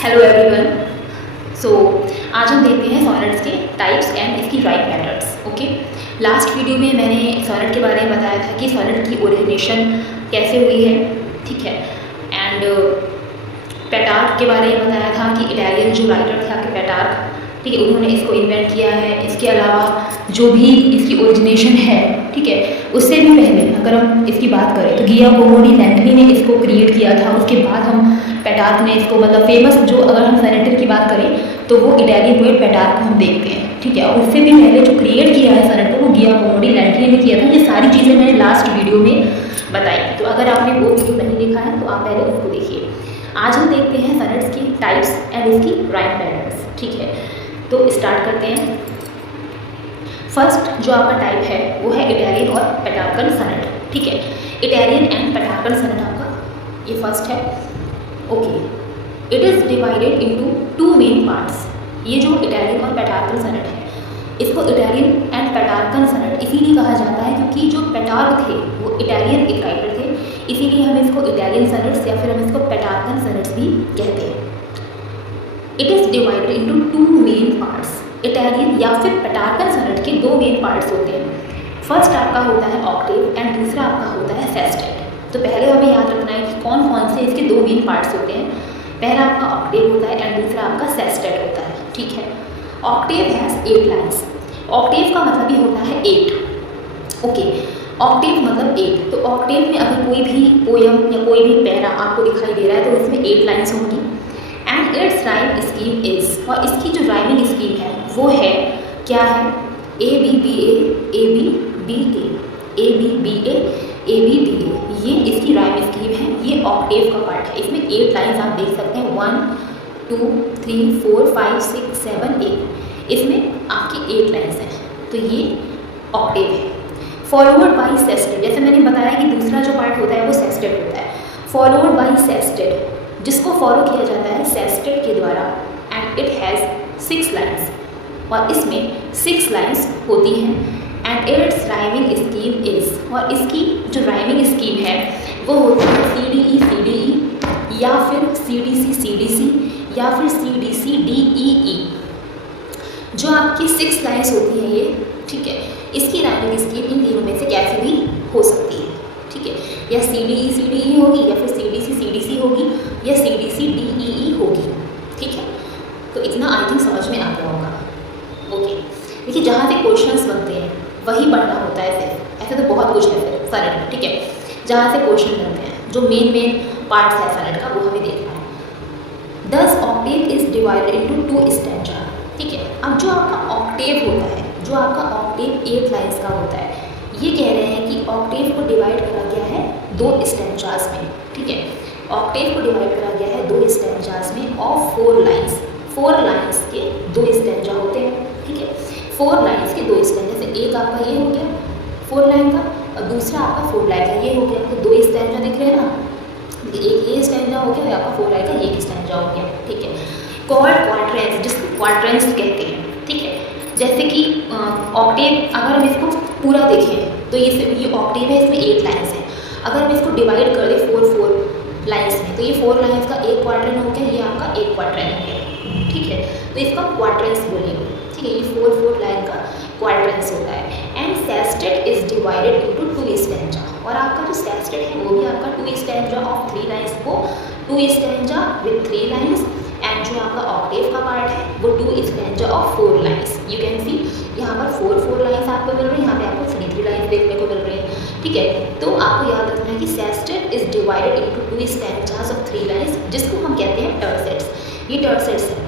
Hello everyone. सो आज हम देखते हैं सॉनेट्स के टाइप्स एंड इसकी right methods. Okay, last video में मैंने सॉनेट के बारे में बताया था कि सॉनेट की ओरिजिनेशन कैसे हुई है, ठीक है। एंड पेटार्क के बारे में बताया था कि इटालियन जो राइटर थे आपके पेटार्क, ठीक है, उन्होंने इसको इन्वेंट किया है। इसके अलावा जो भी इसकी ओरिजिनेशन है, ठीक है, उससे भी पहले अगर हम इसकी बात करें तो गियाकोमो डी लैंटनी ने इसको क्रिएट किया था। उसके बाद हम पेटार्क ने इसको, मतलब फेमस जो अगर हम सॉनेटर की बात करें तो वो इटालियन पोएट पेटार्क को हम देखते हैं, ठीक है। और उससे भी पहले जो क्रिएट किया है सॉनेट को वो गियाकोमो डी लैंटनी ने किया था। ये सारी चीज़ें मैंने लास्ट वीडियो में बताई, तो अगर आपने वो वीडियो नहीं देखा है तो आप पहले उसको देखिए। आज हम देखते हैं सॉनेट्स की टाइप्स एंड इसकी राइट मेथड्स, ठीक है। तो स्टार्ट करते हैं। फर्स्ट जो आपका टाइप है वो है इटालियन और पेटार्कन सॉनेट, ठीक है। इटालियन एंड पेटार्कन सॉनेट आपका ये फर्स्ट है। Okay, it is divided into two main parts. ये जो इटालियन और पेटार्कन सॉनेट है, इसको इटालियन एंड पेटार्कन सॉनेट इसीलिए कहा जाता है क्योंकि जो पेटार्क थे वो इटालियन एक राइटर थे, इसीलिए हम इसको इटालियन सॉनेट्स या फिर हम इसको पेटार्कन सॉनेट्स भी कहते हैं। It is divided into two main parts. Italian या फिर पेटार्कन सॉनेट के दो मेन पार्ट्स होते हैं। फर्स्ट आपका होता है ऑक्टेव एंड दूसरा आपका होता है सेस्टेट। तो पहले हमें याद रखना है कि कौन कौन से इसके दो मेन पार्ट्स होते हैं। पहला आपका ऑक्टेव होता है एंड दूसरा आपका सेस्टेट होता है, ठीक है। Octave has 8 lines. ऑक्टेव का मतलब ही होता है 8। ओके, ऑक्टेव मतलब 8। तो ऑक्टेव में अगर कोई भी पोयम या कोई भी पैरा आपको दिखाई दे रहा है तो उसमें 8 लाइन्स होंगी। And it's rhyme scheme is, और इसकी जो राइमिंग स्कीम है वो है, क्या है, A B B A B B A B B A B B A. ये इसकी राइम स्कीम है। ये ऑक्टेव का पार्ट है। इसमें 8 लाइन्स आप देख सकते हैं, 1 2 3 4 5 6 7 8। इसमें आपकी 8 लाइन्स हैं, तो ये ऑक्टेव है। फॉलोवर्ड बाई सेस्टेट, जैसे मैंने बताया कि दूसरा जो पार्ट होता है वो सेस्टेट होता है। फॉलोवर्ड बाई सेस्टेट, जिसको फॉलो किया जाता है सेस्टेट के द्वारा। एंड इट हैज़ 6 लाइन्स, और इसमें 6 लाइन्स होती हैं। And it's rhyming scheme is, और इसकी जो राइमिंग स्कीम है वो होती है CDE या फिर CDC या फिर CDCDEE। जो आपकी 6 लाइन्स होती हैं ये, ठीक है, इसकी राइमिंग स्कीम इन तीनों में से कैसे भी हो सकती है, ठीक है। या CDE होगी, या फिर CDC होगी, या CDCDEE होगी, ठीक है। तो इतना आई थिंक समझ में आ गया होगा। ओके, देखिए जहाँ से क्वेश्चंस बनते हैं वही पढ़ना होता है सिर्फ, ऐसे तो बहुत कुछ है फिर सॉनेट में, ठीक है। जहाँ से क्वेश्चन बनते हैं, जो मेन पार्ट्स है सॉनेट का, वो हमें देखना है। दस Octave is divided into 2 stanza, ठीक है। अब जो आपका ऑक्टेव होता है, जो आपका ऑक्टेव 8 लाइन्स का होता है, ये कह रहे हैं कि ऑक्टेव को डिवाइड करा गया है 2 स्टैंजास में, ठीक है। ऑक्टेव को डिवाइड करा गया है 2 स्टैंजास में ऑफ 4 लाइन्स। 4 लाइन्स के 2 स्टैंजा होते हैं, ठीक है। 4 लाइन्स के 2 स्टैंजा, से एक आपका ये हो गया 4 लाइन का, और दूसरा आपका 4 लाइन का ये हो गया। तो 2 स्टैंजा दिख रहे हैं ना, एक ये स्टैंजा हो गया और आपका 4 लाइन का एक स्टैंजा हो गया, ठीक है। कॉर्ड क्वाड्रेंस, जिसको क्वाड्रेंस कहते हैं, ठीक है। जैसे कि ऑक्टेव, अगर हम इसको पूरा देखें तो ये ऑक्टेव है, इसमें 8 लाइन्स हैं। अगर हम इसको डिवाइड कर दें 4 लाइन्स में, तो ये 4 लाइन्स का एक क्वाड्रेंट हो गया, ये आपका एक क्वाड्रेंट हो गया, ठीक है। तो इसका क्वाड्रेंस बोलेंगे, ठीक है। ये 4 लाइन का क्वाड्रेंस होता है। And sestet is divided into 2 stanza, और आपका जो सेस्टेट है वो भी आपका 2 स्टैंजा ऑफ 3 लाइन्स को 2 स्टैंजा विद 3 लाइन्स। एंड जो आपका ऑक्टेव का पार्ट है वो 2 stanza of 4 lines. You can see यहाँ पर 4 लाइन्स आपको मिल रही है, यहाँ पे आपको 3 लाइन्स देखने को मिल रही है, ठीक है। तो आपको याद रखना है कि sestet is divided into 2 stanzas of 3 lines, जिसको हम कहते हैं टर्सेट्स। ये टर्सेट्स है।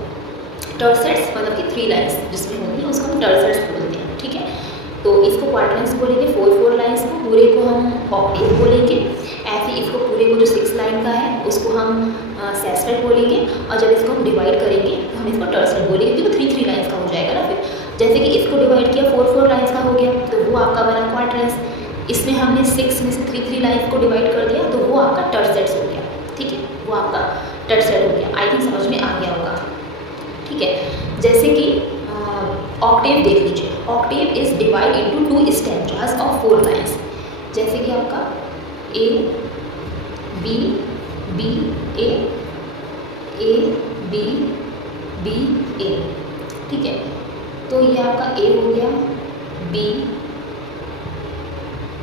टर्सेट्स मतलब कि 3 लाइन्स जिसमें होंगी उसको हम टर्सेट्स बोलते हैं, ठीक है। तो इसको क्वाड्रेंस बोलेंगे, 4 लाइन्स को, पूरे को हम ऑक्टेव बोलेंगे। ऐसे इसको पूरे को जो 6 लाइन का है उसको हम सेस्टेट बोलेंगे, और जब इसको हम डिवाइड करेंगे तो हम इसको टर्सेट बोलेंगे, क्योंकि 3 लाइन्स का हो जाएगा ना। फिर जैसे कि इसको डिवाइड किया 4 लाइन्स का हो गया, तो वो आपका बना क्वाड्रेंस। इसमें हमने 6 में से 3 लाइन्स को डिवाइड कर दिया, तो वो आपका टर्सेट्स हो गया, ठीक है। वो आपका टर्सेट हो गया। आई थिंक समझ में आ गया होगा, ठीक है। जैसे कि ऑक्टेव देख लीजिए, octave is divide into 2 stanzas of 4 lines. जैसे कि आपका A B B A A B B A, ठीक है। तो ये आपका ए हो गया, B,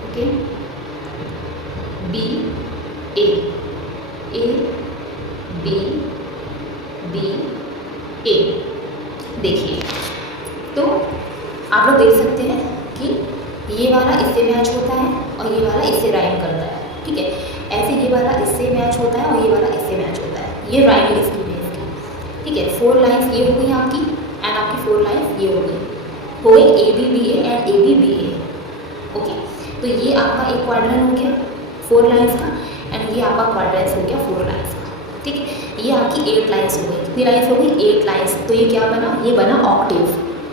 okay, B A, A B B A. देखिए तो आप लोग देख सकते हैं कि ये वाला इससे मैच होता है और ये वाला इससे राइम करता है, ठीक है। ऐसे ये वाला इससे मैच होता है और ये वाला इससे मैच होता है, ये राइमिंग स्कीम है इसकी, ठीक है। 4 लाइन्स ये हो गई आपकी एंड आपकी 4 लाइन्स ये हो गई A B B A and A B B A, okay. तो ये आपका एक क्वाड्रेंट हो गया 4 लाइन्स का एंड ये आपका क्वाड्रेंट हो गया 4 लाइन्स का, ठीक है। ये आपकी 8 लाइन्स हो गई, कितनी लाइन्स हो गई 8 लाइन्स। तो ये क्या बना, ये बना ऑक्टेव,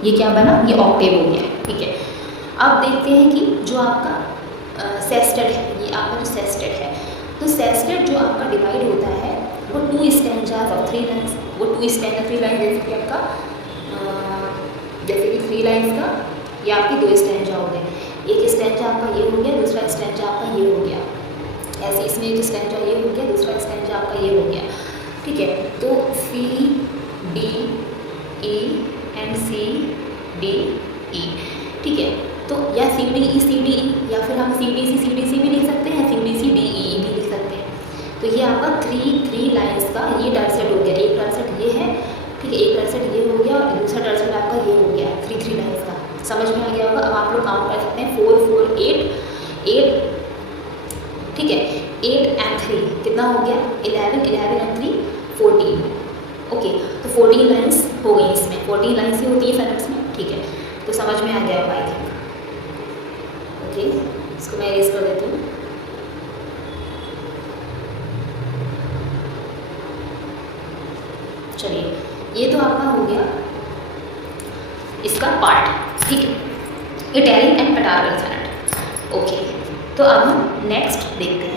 ये क्या बना, ये ऑक्टेव हो गया, ठीक है। अब देखते हैं कि जो आपका सेस्टेट है, ये आपका जो सेस्टेट है, तो सेस्टेट जो आपका डिवाइड होता है वो 2 स्टैंजास और 3 लाइन्स, वो 2 स्टैंजा 3 लाइन, जैसे कि आपका जैसे कि 3 लाइन्स का ये आपकी 2 स्टैंजा हो गए, एक स्टैंजा आपका ये हो गया, दूसरा स्टैंजा आपका ये हो गया, ऐसे इसमें एक स्टैंजा ये हो गया, दूसरा स्टैंजा आपका ये हो गया, ठीक है। तो C D E and C D E, ठीक है। तो या सी डी ई या फिर हम सी डी सी भी लिख सकते हैं, सी डी डी ई भी लिख सकते हैं। तो ये आपका 3 लाइन्स का ये टर्सेट हो गया, एक टर्सेट ये है, ठीक है, एक टर्सेट ये हो गया और दूसरा टर्सेट आपका ये हो गया 3 लाइन्स का। समझ में आ गया होगा। अब आप लोग काउंट कर सकते हैं 4 4 8, ठीक है, 8 एंड 3 कितना हो गया 11 एंड 3 14, ओके। तो 14 लाइन्स हो गई इसमें, 14 लाइन्स ही होती है सनेट्स में, ठीक है। तो समझ में आ गया होगा आई थिंक, ओके। इसको मैं इरेज कर देती हूँ। चलिए ये तो आपका हो गया इसका पार्ट, ठीक है, इटैलियन एंड पेटार्कल सनेट, ओके। तो अब हम नेक्स्ट देखते हैं।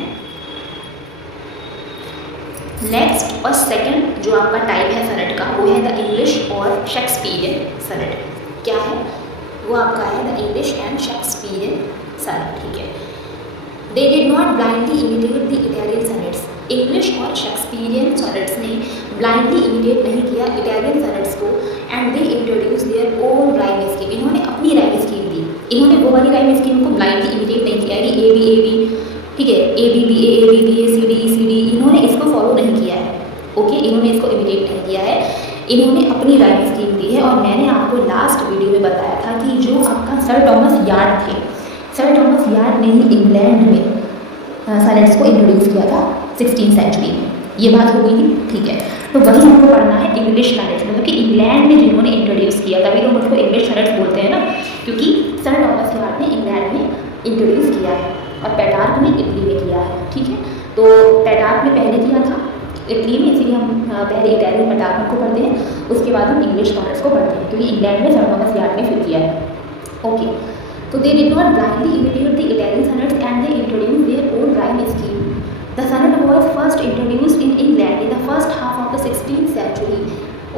नेक्स्ट और सेकंड जो आपका टाइप है सनेट का वो है द इंग्लिश और शेक्सपियरियन सनेट। क्या है वो आपका है the English and Shakespearean sonnet, ठीक है। They did not blindly imitate the Italian sonnets. English और शेक्सपियरियन सनेट्स ने ब्लाइंडली इमिटेट नहीं किया इटालियन सनेट्स को and they introduce their own rhyme scheme. इन्होंने अपनी राइम स्कीम दी, इन्होंने वो वाली राइम स्कीम को ब्लाइंडली इमिटेट नहीं किया कि ए बी, ठीक है, A B B A C D, इन्होंने इसको फॉलो नहीं किया है, ओके। इन्होंने इसको इमिटेट नहीं किया है, इन्होंने अपनी राइम स्कीम दी है। और मैंने आपको लास्ट वीडियो में बताया था कि जो आपका सर टॉमस यार्ड थे, सर टॉमस यार्ड ने ही इंग्लैंड में सनेट्स को इंट्रोड्यूस किया था 16th सेंचुरी में, ये बात हो गई थी, ठीक है। तो वही हमको पढ़ना है इंग्लिश सनेट्स, मतलब कि इंग्लैंड में जिन्होंने इंट्रोड्यूस किया, तभी लोग उसको इंग्लिश सनेट्स बोलते हैं ना, क्योंकि सर टॉमस यार्ड ने इंग्लैंड में इंट्रोड्यूस किया है और पेटार्क ने इटली में किया है, ठीक है। तो पेटार्क ने पहले किया था इटली में, इसीलिए हम पहले इटालियन पेटार्क को पढ़ते हैं, उसके बाद हम इंग्लिश सनेट्स को पढ़ते हैं, क्योंकि इंग्लैंड में सर टॉमस यार्ड ने फिर किया है, ओके। तो they did not blindly imitate the Italian sonnets and they introduce their own rhyme scheme. The sonnet was first introduced in England in the first half of the 16th century,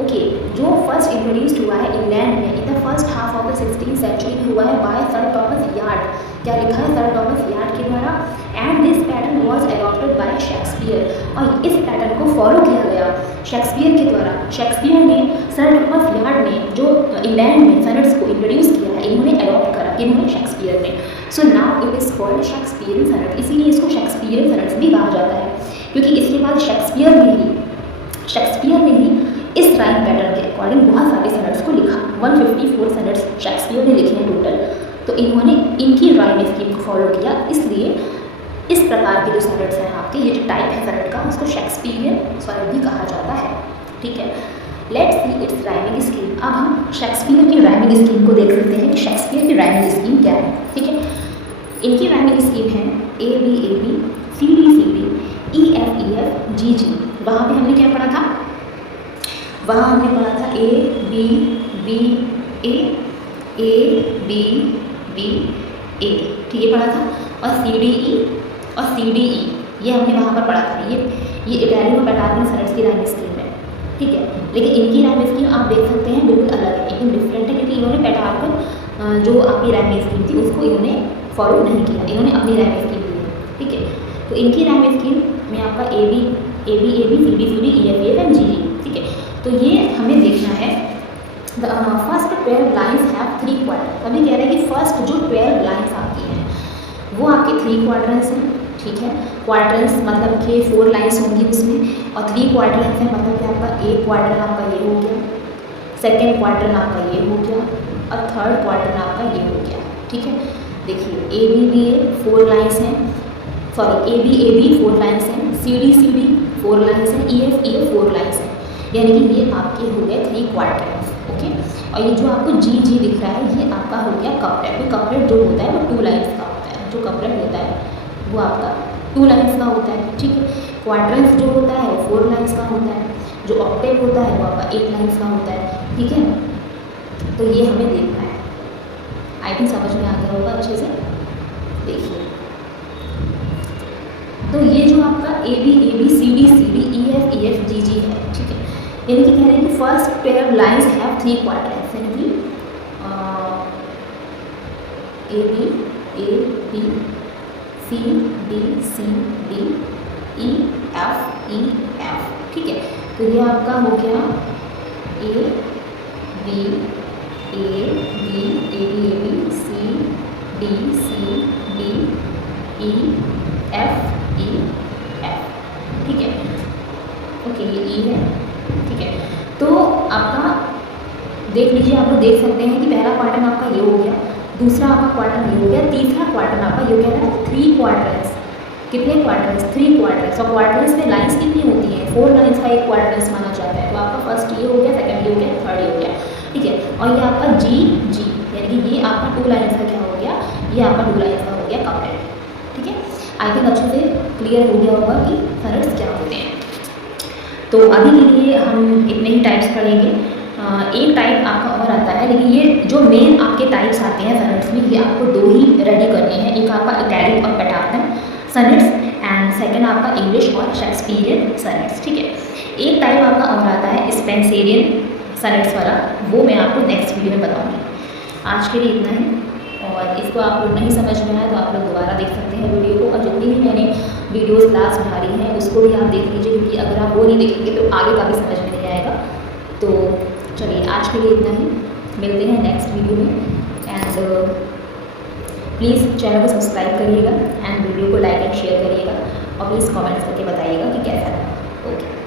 okay. जो first introduced हुआ है England में in the first half of the 16th century में हुआ है bye sir Thomas yard. क्या लिखा है सर टॉमस यार्ड के द्वारा, and this pattern was adopted by Shakespeare, और इस पैटर्न को फॉलो किया गया शेक्सपियर के द्वारा। शेक्सपियर ने सर टॉमस यार्ड ने जो इंग्लैंड में सनेट्स को इंट्रोड्यूस किया है, इन्होंने एडॉप्ट करा, इन्होंने शेक्सपियर ने। So now it is called Shakespearean sonnet, इसीलिए इसको शेक्सपियरियन सनेट्स भी कहा जाता है, क्योंकि इसके बाद शेक्सपियर ने ही इस राइम पैटर्न के अकॉर्डिंग बहुत सारे सनेट्स को लिखा। 154 सनेट्स शेक्सपियर ने लिखे हैं टोटल। तो इन्होंने इनकी राइम स्कीम को फॉलो किया, इसलिए इस प्रकार के जो सनेट्स हैं आपके, ये जो टाइप है सनेट का, उसको शेक्सपियरियन सनेट भी कहा जाता है, ठीक है। Let's see it's rhyming scheme. अब हम शेक्सपियर की राइमिंग स्कीम को देख सकते हैं कि शेक्सपियर की राइमिंग स्कीम क्या है, ठीक है। इनकी राइमिंग स्कीम है A B C D E F G. वहाँ पे हमने क्या पढ़ा था, वहाँ हमने पढ़ा था ए बी ए, ठीक है, पढ़ा था। और सी डी ई ये हमने वहाँ पर पढ़ा था। ये इटालियन और पेटार्कल सनेट्स की राइमिंग स्कीम है, ठीक है। लेकिन इनकी राइमिंग स्कीम आप देख सकते हैं बिल्कुल अलग है, एकदम डिफरेंट है, क्योंकि इन्होंने पेटार्कल जो आपकी राइमिंग स्कीम थी उसको इन्होंने फॉलो नहीं किया, इन्होंने अपनी राइमिंग स्कीम दी है, ठीक है। तो इनकी राइमिंग स्कीम में आपका A B C D E F and G. तो ये हमें देखना है। First 12 lines have 3 quadrants. अभी कह रहे हैं कि फर्स्ट जो 12 लाइन्स आपकी हैं वो आपके 3 क्वाड्रेंट्स हैं, ठीक है। क्वाड्रेंट्स मतलब कि 4 लाइन्स होंगी उसमें, और 3 क्वाड्रेंट्स हैं मतलब कि आपका एक क्वाड्रेंट आपका ये हो गया, सेकेंड क्वाड्रेंट आपका ये हो गया, और थर्ड क्वाड्रेंट आपका ये हो गया, ठीक है। देखिए ए 4 लाइन्स हैं, सॉरी ए बी 4 लाइन्स हैं, सी डी 4 लाइन्स हैं, ई एफ 4 लाइन्स हैं, यानी कि ये आपके हो गए 3 क्वाड्रेंट्स, ओके। और ये जो आपको जी दिख रहा है ये आपका हो गया कपलेट। तो कपलेट जो होता है वो 2 लाइन्स का होता है, जो कपलेट होता है वो आपका 2 लाइन्स का होता है, ठीक है। क्वाड्रेंट्स जो होता है वो 4 लाइन्स का होता है, जो ऑक्टेव होता है वो आपका 8 लाइन्स का होता है, ठीक है। तो ये हमें देखना है, आई थिंक समझ में आ गया होगा अच्छे से। देखिए तो ये जो आपका A B C D E F G है, ठीक है। यानी कि कह रहे हैं कि फर्स्ट 12 लाइन्स हैव 3 क्वाड्रेंट्स, यानी कि A B C D E F, ठीक है। तो ये आपका हो गया A B C D E F, ठीक है, ओके। ये ई है, ठीक है। तो आपका देख लीजिए, आप लोग देख सकते हैं कि पहला क्वाड्रेंट आपका ये हो गया, दूसरा आपका क्वाड्रेंट ये हो गया, तीसरा क्वाड्रेंट आपका ये हो गया। 3 क्वाड्रेंट्स, कितने क्वाड्रेंट्स? 3 क्वाड्रेंट्स। और क्वाड्रेंट्स में लाइन्स कितनी होती हैं? 4 लाइन्स का एक क्वाड्रेंट्स माना जाता है। तो आपका फर्स्ट ये हो गया, सेकंड ये हो गया, थर्ड ये हो गया, ठीक है। और ये आपका जी यानी कि ये आपका 2 लाइन्स का क्या हो गया, ये आपका 2 लाइन्स का हो गया कपलेट, ठीक है। आई थिंक अच्छे से क्लियर हो गया होगा कि सोनेट्स क्या होते हैं। तो अभी के लिए हम इतने ही टाइप्स पढ़ेंगे। एक टाइप आपका और आता है, लेकिन ये जो मेन आपके टाइप्स आते हैं सोनेट्स में, ये आपको 2 ही रेडी करने हैं। एक आपका इटैलिक और पेटार्टन सोनेट्स, एंड सेकंड आपका इंग्लिश और शेक्सपियरियन सोनेट्स, ठीक है। एक टाइप आपका और आता है स्पेंसेरियन सोनेट्स वाला, वो मैं आपको नेक्स्ट वीडियो में बताऊँगी। आज के लिए इतना ही, और इसको आप लोग नहीं समझ में आया तो आप लोग दोबारा देख सकते हैं वीडियो को, और जितनी भी मैंने वीडियोस लास्ट डाली हैं उसको भी आप देख लीजिए, क्योंकि अगर आप वो नहीं देखेंगे तो आगे का भी समझ में नहीं आएगा। तो चलिए आज के लिए इतना ही, मिलते हैं नेक्स्ट वीडियो में। एंड प्लीज़ चैनल को सब्सक्राइब करिएगा, एंड वीडियो को लाइक एंड शेयर करिएगा, और प्लीज़ कमेंट्स करके बताइएगा कि कैसा है। ओके।